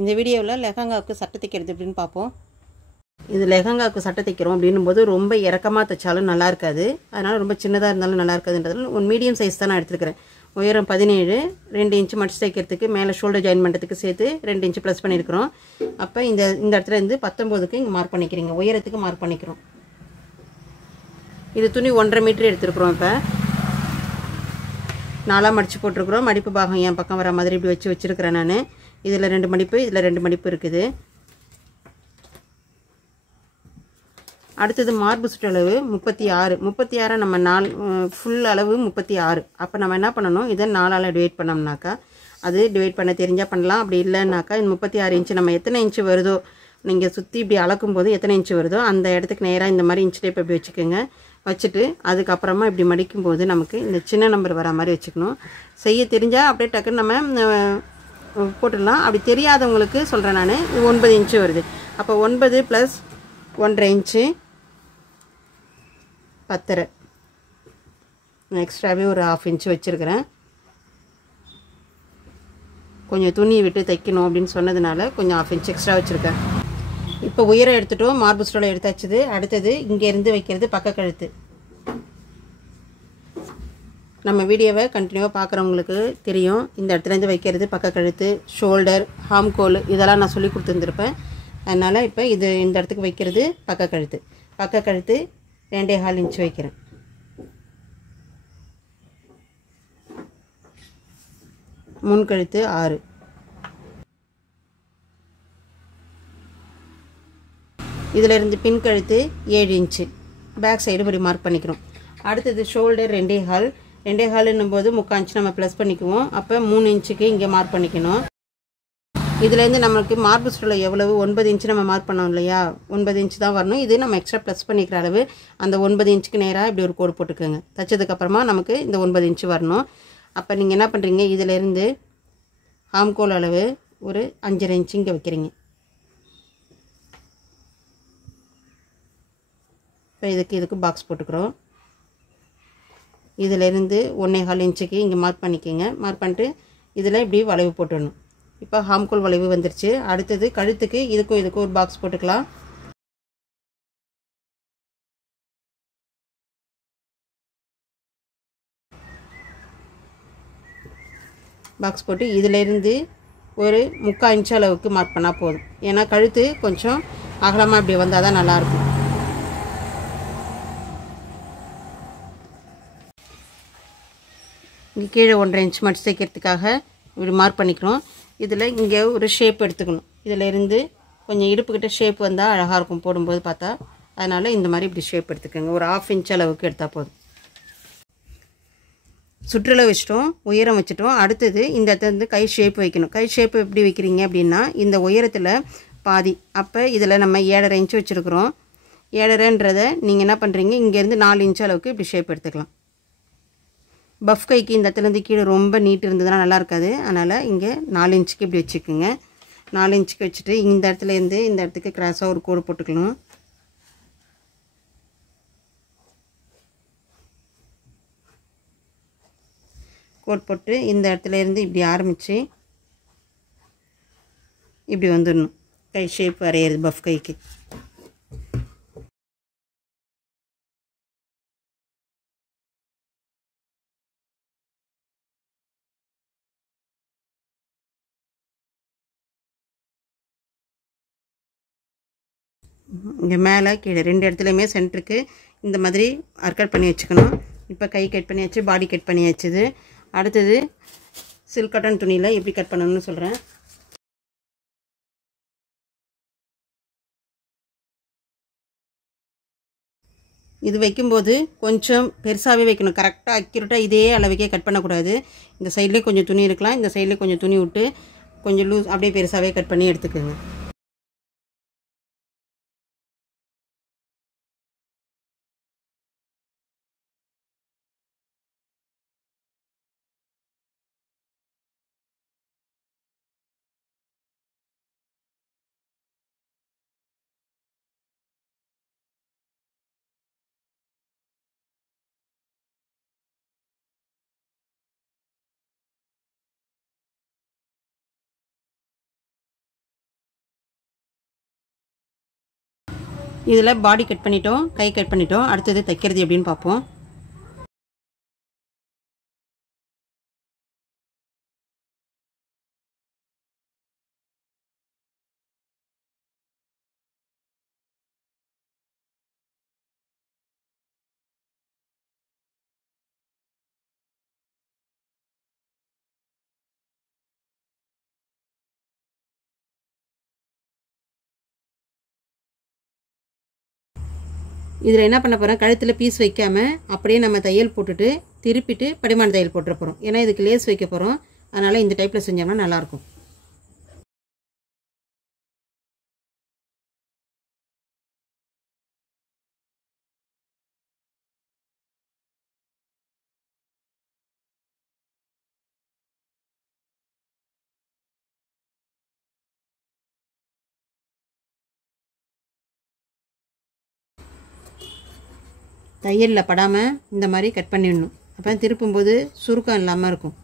இந்த வீடியோவில் லெஹங்காவுக்கு சட்டை தைக்கிறது எப்படின்னு பார்ப்போம். இது லெஹங்காவுக்கு சட்டை தைக்கிறோம் அப்படின்னும் போது ரொம்ப இறக்கமாக தைச்சாலும் நல்லா இருக்காது. அதனால் ரொம்ப சின்னதாக இருந்தாலும் நல்லா இருக்காதுன்றதுல ஒரு மீடியம் சைஸ் தான் நான் எடுத்துருக்கிறேன். உயரம் 17, 2 இன்ச்சு மடிச்சு தைக்கிறதுக்கு மேலே ஷோல்டர் ஜாயின் பண்ணுறதுக்கு சேர்த்து 2 இன்ச்சு ப்ளஸ் பண்ணியிருக்கிறோம். அப்போ இந்த இடத்துல இருந்து 19க்கு இங்கே மார்க் பண்ணிக்கிறீங்க, உயரத்துக்கு மார்க் பண்ணிக்கிறோம். இது துணி 1.5 மீட்டர் எடுத்துருக்குறோம். இப்போ 4ஆக மடித்து போட்டிருக்குறோம். மடிப்பு பாகம் என் பக்கம் வர மாதிரி இப்படி வச்சுருக்கிறேன் நான். இதில் 2 மடிப்பு, இதில் 2 மடிப்பு இருக்குது. அடுத்தது மார்பு சுற்றளவு 36 நம்ம 4 ஃபுல் அளவு 36. அப்போ நம்ம என்ன பண்ணணும், இதை 4ஆல் டிவைட் பண்ணோம்னாக்கா அது டிவைட் பண்ண தெரிஞ்சால் பண்ணலாம். அப்படி இல்லைன்னாக்கா இந்த 36 இன்ச்சு நம்ம எத்தனை இன்ச்சு வருதோ, நீங்கள் சுற்றி இப்படி அளக்கும்போது எத்தனை இன்ச்சு வருதோ அந்த இடத்துக்கு நேராக இந்த மாதிரி இன்ச்சு டேப் இப்படி வச்சுக்கோங்க. வச்சுட்டு அதுக்கப்புறமா இப்படி மடிக்கும்போது நமக்கு இந்த சின்ன நம்பர் வர மாதிரி வச்சுக்கணும். செய்ய தெரிஞ்சால் அப்படியே டக்குன்னு நம்ம போட்டுடலாம். அப்படி தெரியாதவங்களுக்கு சொல்கிறேன் நான். இது 9 இன்ச்சு வருது. அப்போ 9 + 1.5 இன்ச்சு 10. எக்ஸ்ட்ராவே ஒரு 1/2 இன்ச்சு வச்சுருக்கிறேன். கொஞ்சம் துணி விட்டு தைக்கணும் அப்படின்னு சொன்னதுனால கொஞ்சம் 1/2 இன்ச்சு எக்ஸ்ட்ரா வச்சுருக்கேன். இப்போ உயரம் எடுத்துட்டோம், மார்பு சுற்றளவு எடுத்தாச்சுது. அடுத்தது இங்கேருந்து வைக்கிறது பக்க கழுத்து. நம்ம வீடியோவை கண்டினியூவாக பார்க்குறவங்களுக்கு தெரியும். இந்த இடத்துலேருந்து வைக்கிறது பக்க கழுத்து, ஷோல்டர், ஹாம்கோல் இதெல்லாம் நான் சொல்லி கொடுத்துருந்துருப்பேன். அதனால் இப்போ இந்த இடத்துக்கு வைக்கிறது பக்க கழுத்து. பக்க கழுத்து 2.25 இன்ச்சு வைக்கிறேன். முன்கழுத்து 6. இதிலிருந்து பின் கழுத்து 7 இன்ச்சு. பேக் சைடு இப்படி மார்க் பண்ணிக்கிறோம். அடுத்தது ஷோல்டர் 2.25 போது 3/4 இன்ச்சு நம்ம ப்ளஸ் பண்ணிக்குவோம். அப்போ 3 இன்ச்சுக்கு இங்கே மார்க் பண்ணிக்கணும். இதுலேருந்து நமக்கு மார்பு சுற்றளவு எவ்வளவு 9 இன்ச்சு நம்ம மார்க் பண்ணோம் இல்லையா, 9 இன்ச்சு தான் வரணும். இது நம்ம எக்ஸ்ட்ரா ப்ளஸ் பண்ணிக்கிற அளவு. அந்த 9 இன்ச்சுக்கு நேராக இப்படி ஒரு கோடு போட்டுக்கோங்க. தைச்சதுக்கப்புறமா நமக்கு இந்த 9 இன்ச்சு வரணும். அப்போ நீங்கள் என்ன பண்ணுறீங்க, இதிலேருந்து ஆம்கோல் அளவு ஒரு 5.5 இன்ச்சு இங்கே வைக்கிறீங்க. இப்போ இதுக்கு பாக்ஸ் போட்டுக்கிறோம். இதிலேருந்து 1.25 இன்ச்சுக்கு இங்கே மார்க் பண்ணிக்கோங்க. மார்க் பண்ணிட்டு இதில் இப்படி வளைவு போட்டுடணும். இப்போ ஹாம்கோல் வளைவு வந்துருச்சு. அடுத்தது கழுத்துக்கு இதுக்கும் ஒரு பாக்ஸ் போட்டுக்கலாம். பாக்ஸ் போட்டு இதிலேருந்து ஒரு 3/4 இன்ச்சு அளவுக்கு மார்க் பண்ணால் போதும். ஏன்னா கழுத்து கொஞ்சம் அகலமாக இப்படி வந்தால் தான் நல்லாயிருக்கும். இங்கே கீழே 1.5 இன்ச்சு மடிச்சு தைக்கிறதுக்காக இப்படி மார்க் பண்ணிக்கிறோம். இதில் இங்கே ஒரு ஷேப் எடுத்துக்கணும். இதிலேருந்து கொஞ்சம் இடுப்புக்கிட்ட ஷேப் வந்தால் அழகாக இருக்கும் போடும்போது பார்த்தா. அதனால் இந்த மாதிரி இப்படி ஷேப் எடுத்துக்கோங்க. ஒரு 1/2 இன்ச் அளவுக்கு எடுத்தால் போதும். சுற்றளவு வச்சிட்டோம், உயரம் வச்சுட்டோம். அடுத்தது இந்த இடத்துல கை ஷேப் வைக்கணும். கை ஷேப் எப்படி வைக்கிறீங்க அப்படின்னா, இந்த உயரத்தில் பாதி. அப்போ இதில் நம்ம 7.5 இன்ச்சு வச்சுருக்குறோம். 7.5ன்றதை நீங்கள் என்ன பண்ணுறீங்க, இங்கேருந்து 4 இன்ச்சு அளவுக்கு இப்படி ஷேப் எடுத்துக்கலாம். பஃப் கைக்கு இந்த இடத்துலேருந்து கீழே ரொம்ப நீட்டு இருந்ததுன்னா நல்லா இருக்காது. அதனால் இங்கே 4 இன்ச்சுக்கு இப்படி வச்சுக்கோங்க. 4 இன்ச்சுக்கு வச்சுட்டு இந்த இடத்துலேருந்து இந்த இடத்துக்கு கிராஸாக ஒரு கோடு போட்டுக்கணும். கோட் போட்டு இந்த இடத்துலேருந்து இப்படி ஆரம்பித்து இப்படி வந்துடணும். கை ஷேப் வரையிறது பஃப் கைக்கு. இங்கே மேலே கீழே 2 இடத்துலையுமே சென்டருக்கு இந்த மாதிரி கட் பண்ணி வச்சுக்கணும். இப்போ கை கட் பண்ணியாச்சு, பாடி கட் பண்ணியாச்சுது. அடுத்தது சில்க் காட்டன் துணியில் எப்படி கட் பண்ணணும்னு சொல்கிறேன். இது வைக்கும்போது கொஞ்சம் பெருசாகவே வைக்கணும். கரெக்டாக அக்யூரேட்டாக இதே அளவுக்கே கட் பண்ணக்கூடாது. இந்த சைட்லேயே கொஞ்சம் துணி இருக்கலாம், இந்த சைட்லேயே கொஞ்சம் துணி விட்டு கொஞ்சம் லூஸ் அப்படியே பெருசாகவே கட் பண்ணி எடுத்துக்கோங்க. இதில் பாடி கட் பண்ணிட்டோம், கை கட் பண்ணிட்டோம். அடுத்தது தைக்கிறது எப்படின்னு பார்ப்போம். இதில் என்ன பண்ண போகிறோம், கழுத்தில் பீஸ் வைக்காமல் அப்படியே நம்ம தையல் போட்டுட்டு திருப்பிட்டு படிமான தையல் போட்டுற போகிறோம். ஏன்னா இதுக்கு லேஸ் வைக்க போகிறோம். அதனால் இந்த டைப்பில் செஞ்சோம்னா நல்லாயிருக்கும். தையலில் படாமல் இந்த மாதிரி கட் பண்ணிடணும். அப்போ திருப்பும்போது சுருக்கம் இல்லாமல் இருக்கும்.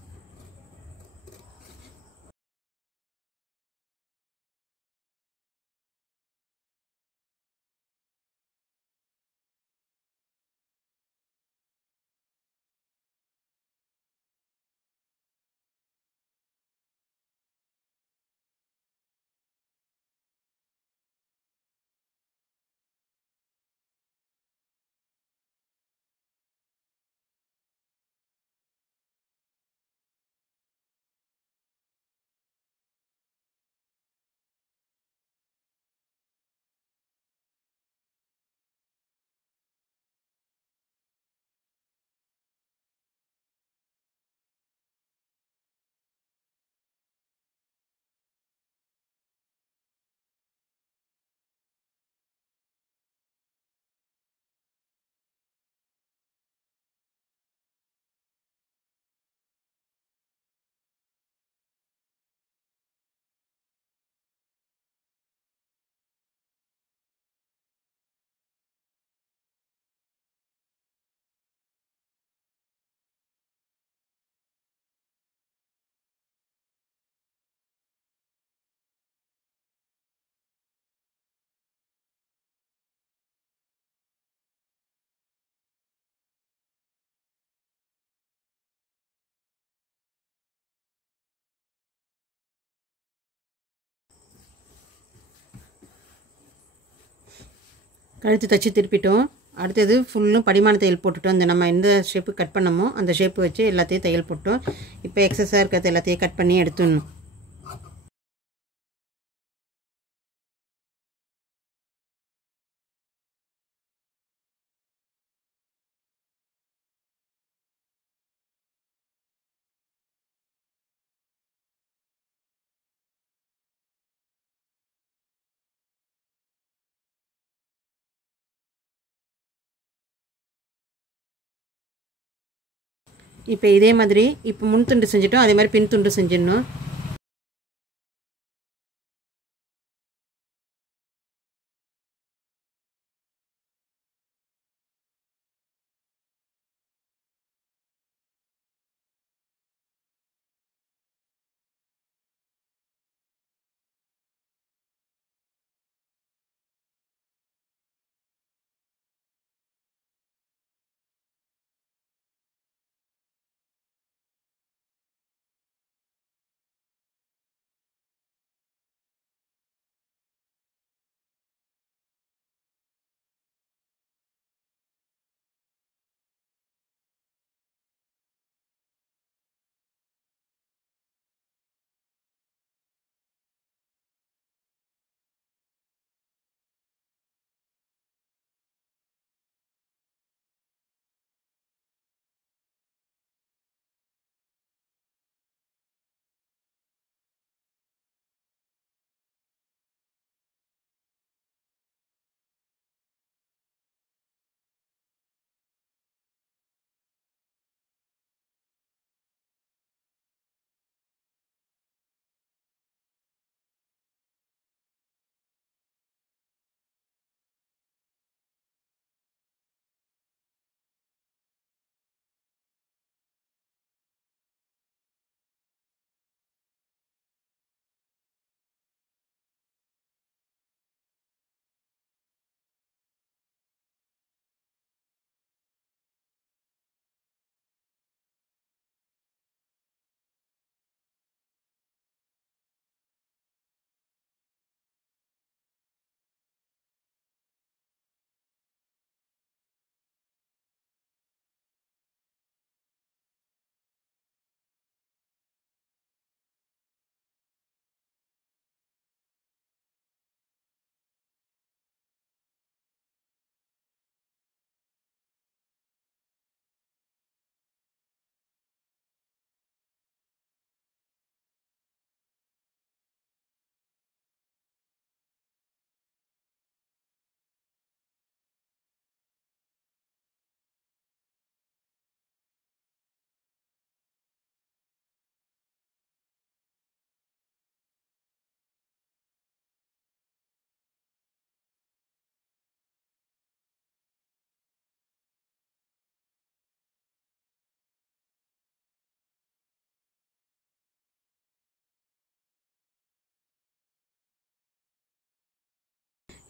கழுத்து தைச்சி திருப்பிட்டோம். அடுத்தது ஃபுல்லும் படிமான தையல் போட்டுட்டோம். இந்த நம்ம எந்த ஷேப்பு கட் பண்ணமோ அந்த ஷேப்பு வச்சு எல்லாத்தையும் தையல் போட்டோம். இப்போ எக்ஸஸாக இருக்கிறது எல்லாத்தையும் கட் பண்ணி எடுத்துடணும். இப்போ இதே மாதிரி இப்போ முன் துண்டு செஞ்சிட்டோம், அதே மாதிரி பின் துண்டு செஞ்சிடணும்.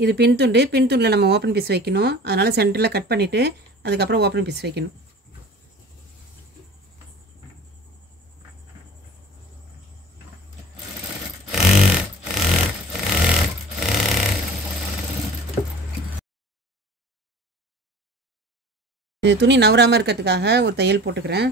இது பின் துண்டில் நம்ம ஓப்பன் பீஸ் வைக்கணும். அதனால் சென்டரில் கட் பண்ணிவிட்டு அதுக்கப்புறம் ஓப்பன் பீஸ் வைக்கணும். இது துணி நவராமல் இருக்கிறதுக்காக ஒரு தையல் போட்டுக்கிறேன்.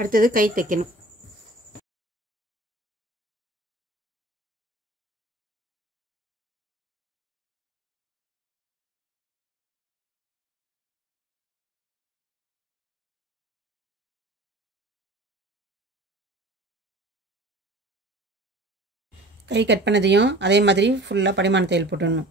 அடுத்தது கை தைக்கணும். கை கட் பண்ணதையும் அதே மாதிரி ஃபுல்லாக படிமான தையல் போட்டுடணும்.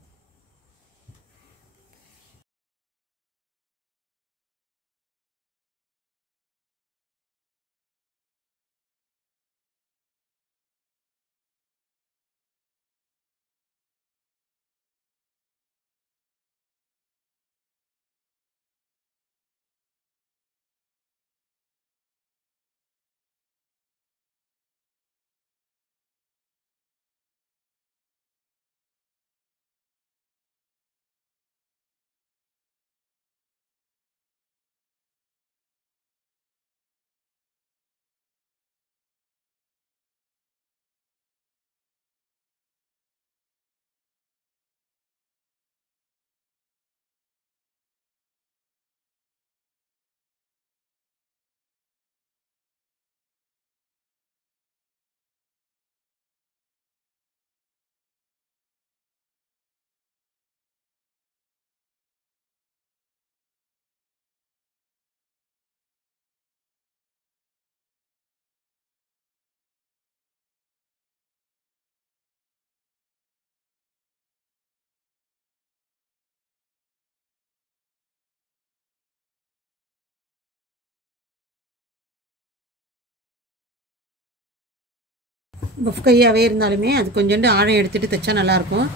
பஃப் கையாகவே இருந்தாலுமே அது கொஞ்சோண்டு ஆழம் எடுத்துகிட்டு தைச்சா நல்லாயிருக்கும்.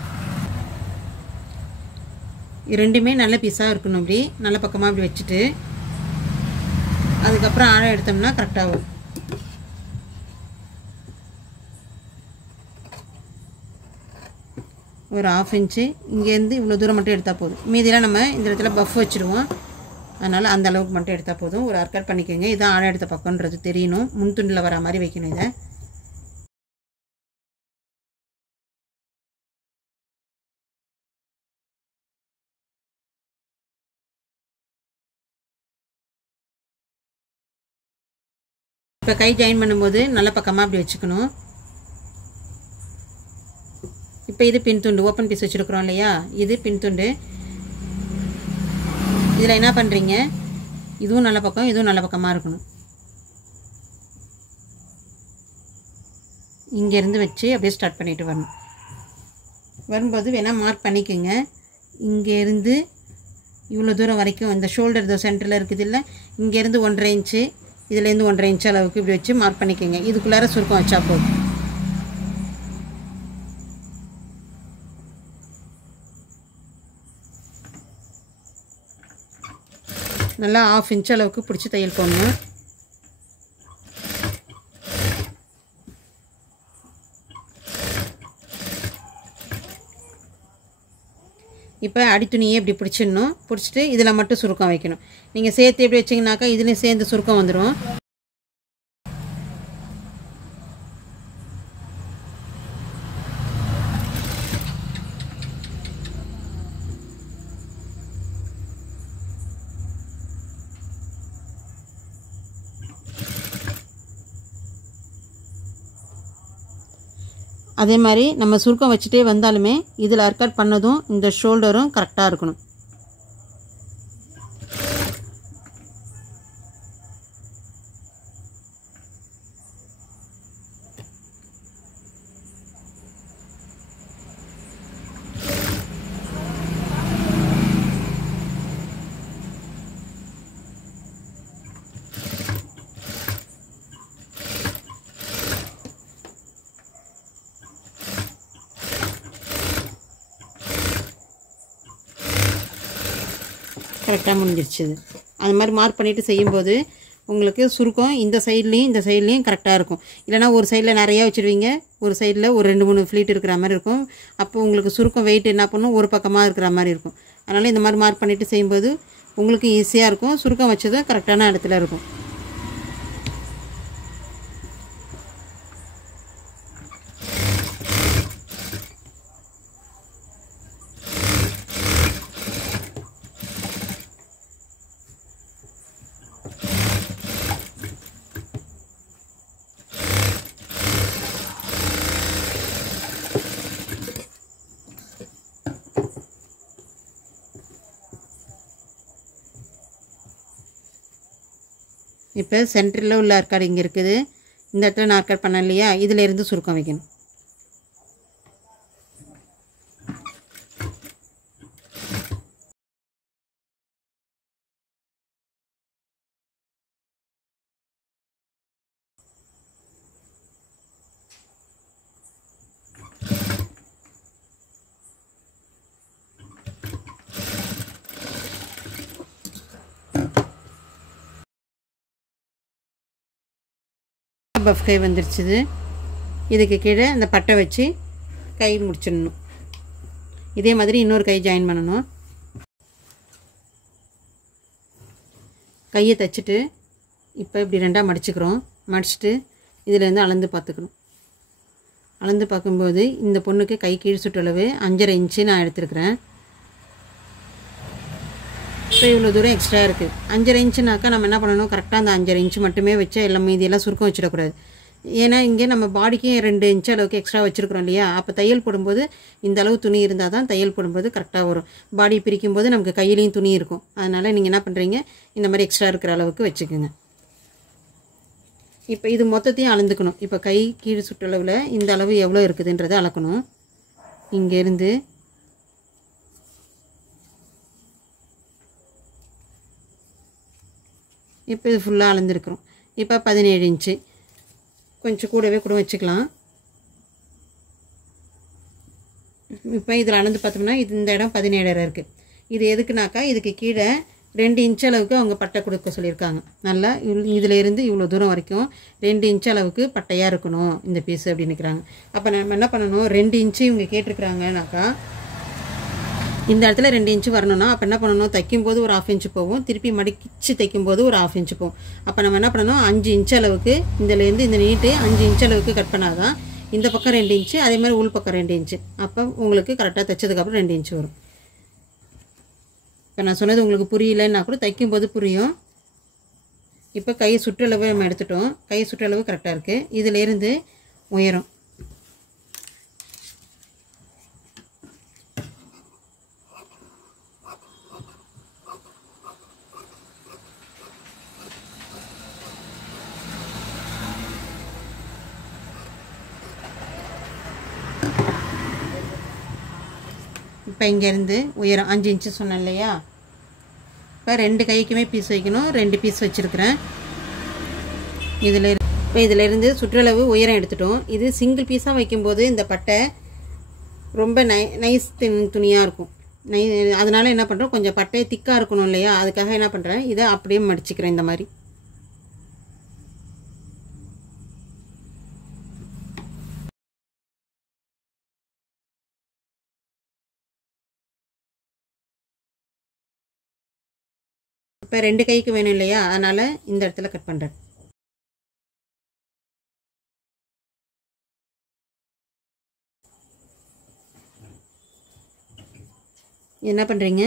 ரெண்டுமே நல்ல பீஸாக இருக்கணும். இப்படி நல்ல பக்கமாக இப்படி வச்சுட்டு அதுக்கப்புறம் ஆழம் எடுத்தோம்னா கரெக்டாக வரும். ஒரு 1/2 இன்ச்சு இங்கேருந்து இவ்வளோ தூரம் மட்டும் எடுத்தால் போதும். மீதியெல்லாம் நம்ம இந்த இடத்துல பஃப் வச்சுருவோம். அதனால் அந்த அளவுக்கு மட்டும் எடுத்தால் போதும். ஒரு அர்க்கட் பண்ணிக்கோங்க. இதான் ஆழம் எடுத்த பக்கம்ன்றது தெரியணும். முன் துண்டில் வர மாதிரி வைக்கணும். இதை இப்போ கை ஜாயின் பண்ணும்போது நல்ல பக்கமாக அப்படி வச்சுக்கணும். இப்போ இது பின் துண்டு ஓப்பன் பீஸ் வச்சுருக்குறோம் இல்லையா, இது பின் துண்டு. இதில் என்ன பண்ணுறீங்க, இதுவும் நல்ல பக்கம் இதுவும் நல்ல பக்கமாக இருக்கணும். இங்கேருந்து வச்சு அப்படியே ஸ்டார்ட் பண்ணிட்டு வரணும். வரும்போது வேணால் மார்க் பண்ணிக்கோங்க. இங்கேருந்து இவ்வளோ தூரம் வரைக்கும் இந்த ஷோல்டர் சென்டரில் இருக்குது இல்லை, இங்கேருந்து 1.5 இன்ச்சு, இதுலேருந்து 1.5 இன்ச்சு அளவுக்கு இப்படி வச்சு மார்க் பண்ணிக்கோங்க. இதுக்குள்ளார சுருக்கம் வச்சா போதும். நல்லா 1/2 இன்ச் அளவுக்கு பிடிச்சி தையல் போடணும். இப்போ அடித்துணியே இப்படி பிடிச்சிடணும். பிடிச்சிட்டு இதில் மட்டும் சுருக்கம் வைக்கணும். நீங்கள் சேர்த்து எப்படி வச்சிங்கனாக்கா இதுலேயும் சேர்ந்து சுருக்கம் வந்துடும். அதே மாதிரி நம்ம சுருக்கம் வச்சுட்டே வந்தாலுமே இதில் அர்க்கட் பண்ணதும் இந்த ஷோல்டரும் கரெக்டாக இருக்கணும். கரெக்டாக முடிஞ்சிருச்சு இது. அது மாதிரி மார்க் பண்ணிவிட்டு செய்யும்போது உங்களுக்கு சுருக்கம் இந்த சைட்லேயும் கரெக்டாக இருக்கும். இல்லைனா ஒரு சைடில் நிறையா வச்சுருவீங்க, ஒரு சைடில் ஒரு 2-3 ஃப்ளீட் இருக்கிற மாதிரி இருக்கும். அப்போ உங்களுக்கு சுருக்கம் வெயிட் என்ன பண்ணும், ஒரு பக்கமாக இருக்கிற மாதிரி இருக்கும். அதனால் இந்த மாதிரி மார்க் பண்ணிவிட்டு செய்யும்போது உங்களுக்கு ஈஸியாக இருக்கும். சுருக்கம் வச்சதும் கரெக்டான இடத்துல இருக்கும். இப்போ சென்டரில் உள்ள ஆர்காட் இங்கே இருக்குது. இந்த இடத்துல நான் ஆர்காட் பண்ணேன் இல்லையா, இதில் இருந்து சுருக்கம் வைக்கணும். பஃப் கை வந்துருச்சுது. இதுக்கு கீழே இந்த பட்டை வச்சு கை முடிச்சிடணும். இதே மாதிரி இன்னொரு கை ஜாயின் பண்ணணும். கையை தைச்சிட்டு இப்போ இப்படி ரெண்டாக மடிச்சுக்கிறோம். மடிச்சுட்டு இதிலேருந்து அளந்து பார்த்துக்கணும். அளந்து பார்க்கும்போது இந்த பொண்ணுக்கு கை கீழ் சுற்றளவு 5.5 இன்ச்சு நான் எடுத்துருக்கிறேன். இப்போ இவ்வளோ தூரம் எக்ஸ்ட்ரா இருக்குது. 5.5 இன்ச்சுனாக்கா நம்ம என்ன பண்ணணும், கரெக்டாக அந்த 5.5 இன்ச்சு மட்டுமே வச்சு எல்லாம் மீதியெல்லாம் சுருக்கம் வச்சிடக்கூடாது. ஏன்னா இங்கே நம்ம பாடிக்கு 2 இன்ச்சு அளவுக்கு எக்ஸ்ட்ரா வச்சுருக்கிறோம் இல்லையா. அப்போ தையல் போடும்போது இந்த அளவு துணி இருந்தால் தான் தையல் போடும்போது கரெக்டாக வரும். பாடி பிரிக்கும் போது நமக்கு கையிலையும் துணி இருக்கும். அதனால் நீங்கள் என்ன பண்ணுறீங்க, இந்த மாதிரி எக்ஸ்ட்ரா இருக்கிற அளவுக்கு வச்சுக்கோங்க. இப்போ இது மொத்தத்தையும் அளந்துக்கணும். இப்போ கை கீழ் சுற்றளவில் இந்த அளவு எவ்வளோ இருக்குதுன்றதை அளக்கணும். இங்கேருந்து இப்போ இது ஃபுல்லாக அளந்துருக்குறோம். இப்போ 17 இன்ச்சு கொஞ்சம் கூடவே கூட வச்சுக்கலாம். இப்போ இதில் அளந்து பார்த்தோம்னா இது இந்த இடம் 17.5 இருக்குது. இது எதுக்குனாக்கா இதுக்கு கீழே 2 இன்ச்சு அளவுக்கு அவங்க பட்டை கொடுக்க சொல்லியிருக்காங்க. நல்லா இதில் இருந்து இவ்வளோ தூரம் வரைக்கும் 2 இன்ச்சு அளவுக்கு பட்டையாக இருக்கணும் இந்த பீஸு அப்படின்னு இருக்கிறாங்க. அப்போ நம்ம என்ன பண்ணணும், 2 இன்ச்சு இவங்க கேட்டிருக்கிறாங்கனாக்கா இந்த இடத்துல 2 இன்ச்சு வரணும்னா அப்போ என்ன பண்ணணும், தைக்கும்போது ஒரு 1/2 இன்ச்சு போகும், திருப்பி மடிச்சு தைக்கும்போது ஒரு 1/2 இன்ச்சு போகும். அப்போ நம்ம என்ன பண்ணணும், 5 இன்ச்சு அளவுக்கு இதிலேருந்து இந்த நீட்டு 5 இன்ச்சு அளவுக்கு கட் பண்ணாதான் இந்த பக்கம் 2 இன்ச்சு, அதே மாதிரி உள் பக்கம் 2 இன்ச்சு. அப்போ உங்களுக்கு கரெக்டாக தைச்சதுக்கப்புறம் 2 இன்ச்சு வரும். இப்போ நான் சொன்னது உங்களுக்கு புரியலைன்னா கூட தைக்கும்போது புரியும். இப்போ கை சுற்றளவு நம்ம எடுத்துட்டோம். கை சுற்றளவு கரெக்டாக இருக்குது. இதிலேருந்து உயரம் இப்போ இங்கேருந்து உயரம் 5 இன்ச்சு சொன்னேன் இல்லையா. இப்போ 2 கைக்குமே பீஸ் வைக்கணும். 2 பீஸ் வச்சுருக்கிறேன். இப்போ இதிலேருந்து சுற்றளவு உயரம் எடுத்துட்டோம். இது சிங்கிள் பீஸாக வைக்கும்போது இந்த பட்டை ரொம்ப நைஸ் துணியாக இருக்கும். அதனால் என்ன பண்ணுறோம், கொஞ்சம் பட்டை திக்காக இருக்கணும் இல்லையா, அதுக்காக என்ன பண்ணுறேன், இதை அப்படியே மடிச்சுக்கிறேன் இந்த மாதிரி. இப்போ 2 கைக்கு வேணும் இல்லையா, அதனால் இந்த இடத்துல கட் பண்ணுறேன். என்ன பண்ணுறீங்க,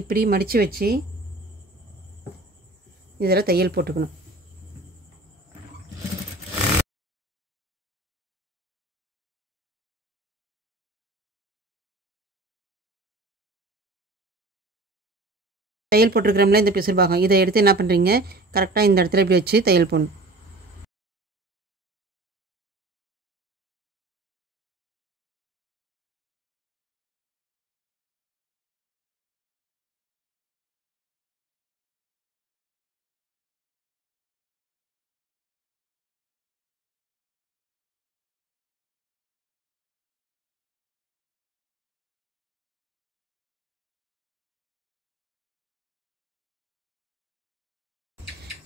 இப்படி மடித்து வச்சு இதில் தையல் போட்டுக்கணும். தையல் போட்டுருக்கிறோம்ல இந்த பிசுறு பாகம், இதை எடுத்து என்ன பண்ணுறீங்க, கரெக்டாக இந்த இடத்துல இப்படி வச்சு தையல் போடணும்.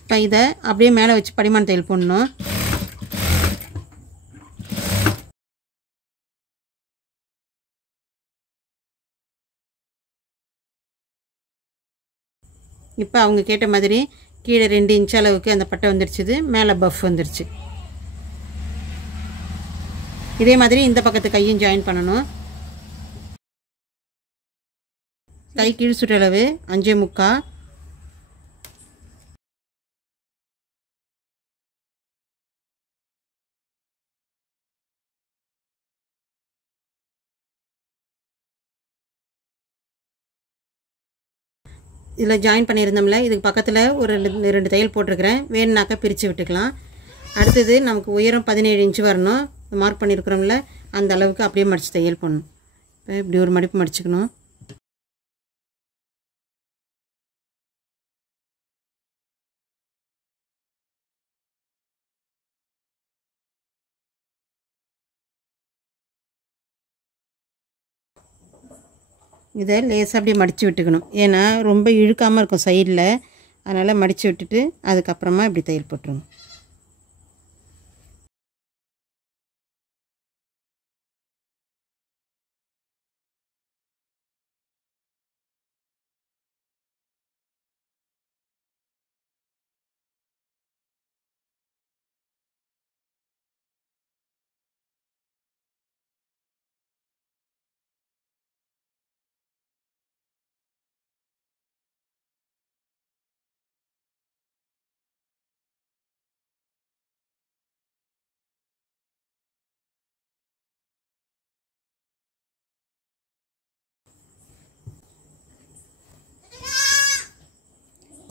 இப்போ இதை அப்படியே மேலே வச்சு படிமான தையல் போடணும். இப்போ அவங்க கேட்ட மாதிரி கீழே 2 இன்ச் அளவுக்கு அந்த பட்டை வந்துருச்சு, மேலே பஃப் வந்துருச்சு. இதே மாதிரி இந்த பக்கத்து கையும் ஜாயின் பண்ணணும். கை கீழ் சுற்றளவு 5.25. இதில் ஜாயின் பண்ணியிருந்தோம்ல, இதுக்கு பக்கத்தில் ஒரு 2 தையல் போட்டிருக்கிறேன். வேணுனாக்கா பிரித்து விட்டுக்கலாம். அடுத்தது நமக்கு உயரம் 17 இன்ச்சு வரணும். மார்க் பண்ணியிருக்கிறோம்ல, அந்த அளவுக்கு அப்படியே மடித்து தையல் போடணும். இப்போ இப்படி ஒரு மடிப்பு மடிச்சுக்கணும். இதை லேசாக அப்படியே மடித்து விட்டுக்கணும். ஏன்னா ரொம்ப இழுக்காமல் இருக்கும் சைடில். அதனால் மடித்து விட்டுட்டு அதுக்கப்புறமா இப்படி தையல் போட்டுருங்க.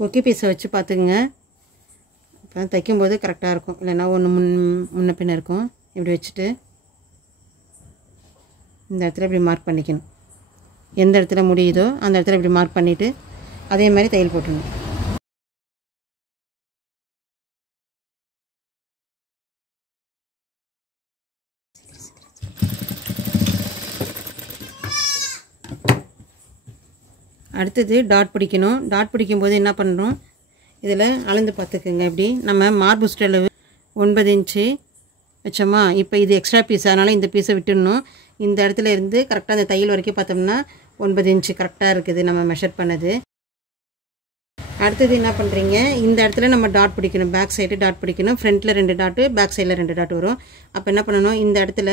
கொக்கி பீஸை வச்சு பார்த்துக்குங்க. இப்போ தைக்கும்போது கரெக்டாக இருக்கும். இல்லைன்னா ஒன்று முன்ன பின்ன இருக்கும். இப்படி வச்சுட்டு இந்த இடத்துல இப்படி மார்க் பண்ணிக்கணும். எந்த இடத்துல முடியுதோ அந்த இடத்துல இப்படி மார்க் பண்ணிவிட்டு அதே மாதிரி தையல் போட்டுடணும். அடுத்தது டாட் பிடிக்கணும். டாட் பிடிக்கும்போது என்ன பண்ணுறோம், இதில் அளந்து பார்த்துக்குங்க. இப்படி நம்ம மார்பு சுற்றளவு 9 இன்ச்சு வச்சோமா. இப்போ இது எக்ஸ்ட்ரா பீஸ், அதனால் இந்த பீஸை விட்டுடணும். இந்த இடத்துல இருந்து கரெக்டாக அந்த தையல் வரைக்கும் பார்த்தோம்னா 9 இன்ச்சு கரெக்டாக இருக்குது நம்ம மெஷர் பண்ணது. அடுத்தது என்ன பண்ணுறீங்க, இந்த இடத்துல நம்ம டாட் பிடிக்கணும். பேக் சைடு டாட் பிடிக்கணும். ஃப்ரண்ட்டில் 2 டாட்டு, பேக் சைடில் 2 டாட் வரும். அப்போ என்ன பண்ணணும், இந்த இடத்துல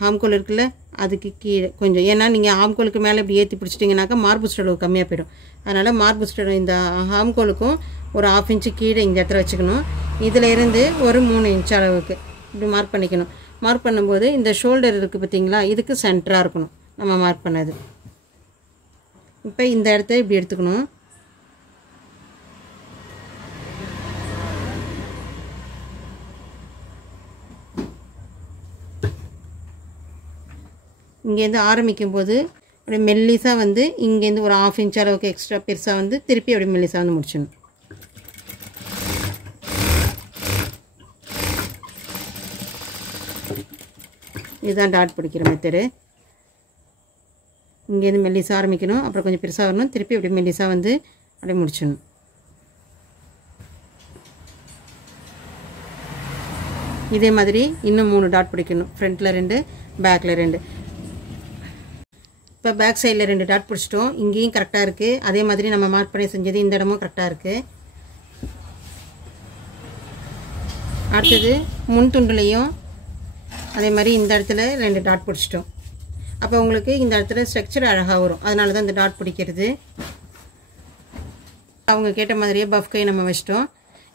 ஹாம்கோல் இருக்குல்ல, அதுக்கு கீழே கொஞ்சம், ஏன்னா நீங்கள் ஹாம்கோலுக்கு மேலே இப்படி ஏற்றி பிடிச்சிட்டிங்கனாக்கா மார்பு சுற்றளவு கம்மியாக போயிடும். அதனால் மார்பு சுற்றளவு இந்த ஹாம்கோலுக்கும் ஒரு 1/2 இன்ச்சு கீழே இந்த இடத்துல வச்சுக்கணும். இதில் இருந்து ஒரு 3 இன்ச் அளவுக்கு இப்படி மார்க் பண்ணிக்கணும். மார்க் பண்ணும்போது இந்த ஷோல்டர் இருக்குது பார்த்தீங்களா, இதுக்கு சென்டராக இருக்கணும் நம்ம மார்க் பண்ணது. இப்போ இந்த இடத்த இப்படி எடுத்துக்கணும். இங்கேருந்து ஆரம்பிக்கும் போது அப்படியே மெல்லிஸாக வந்து இங்கேருந்து ஒரு 1/2 இன்ச் அளவுக்கு எக்ஸ்ட்ரா பெருசாக வந்து திருப்பி அப்படியே மெல்லிஸாக வந்து முடிச்சிடணும். இதுதான் டாட் பிடிக்கிற மெத்தடு. இங்கேருந்து மெல்லிஸாக ஆரம்பிக்கணும், அப்புறம் கொஞ்சம் பெருசாக வரணும், திருப்பி அப்படியே மெல்லிஸாக வந்து அப்படியே முடிச்சிடணும். இதே மாதிரி இன்னும் 3 டாட் பிடிக்கணும். ஃப்ரண்ட்டில் 2, பேக்கில் 2. இப்போ பேக் சைடில் 2 டாட் பிடிச்சிட்டோம். இங்கேயும் கரெக்டாக இருக்குது. அதே மாதிரி நம்ம மார்க் பண்ணி செஞ்சது இந்த இடமும் கரெக்டாக இருக்குது. அடுத்தது முன் துண்டுலையும் அதே மாதிரி இந்த இடத்துல 2 டாட் பிடிச்சிட்டோம். அப்போ உங்களுக்கு இந்த இடத்துல ஸ்ட்ரக்சர் அழகாக வரும். அதனால தான் இந்த டாட் பிடிக்கிறது. அவங்க கேட்ட மாதிரியே பஃப் கை நம்ம வச்சிட்டோம்.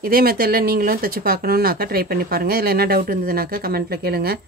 இதே மெத்தடில் நீங்களும் தைச்சி பார்க்கணுன்னாக்கா ட்ரை பண்ணி பாருங்கள். இதில் என்ன டவுட் இருந்ததுனாக்கா கமெண்ட்டில் கேளுங்கள்.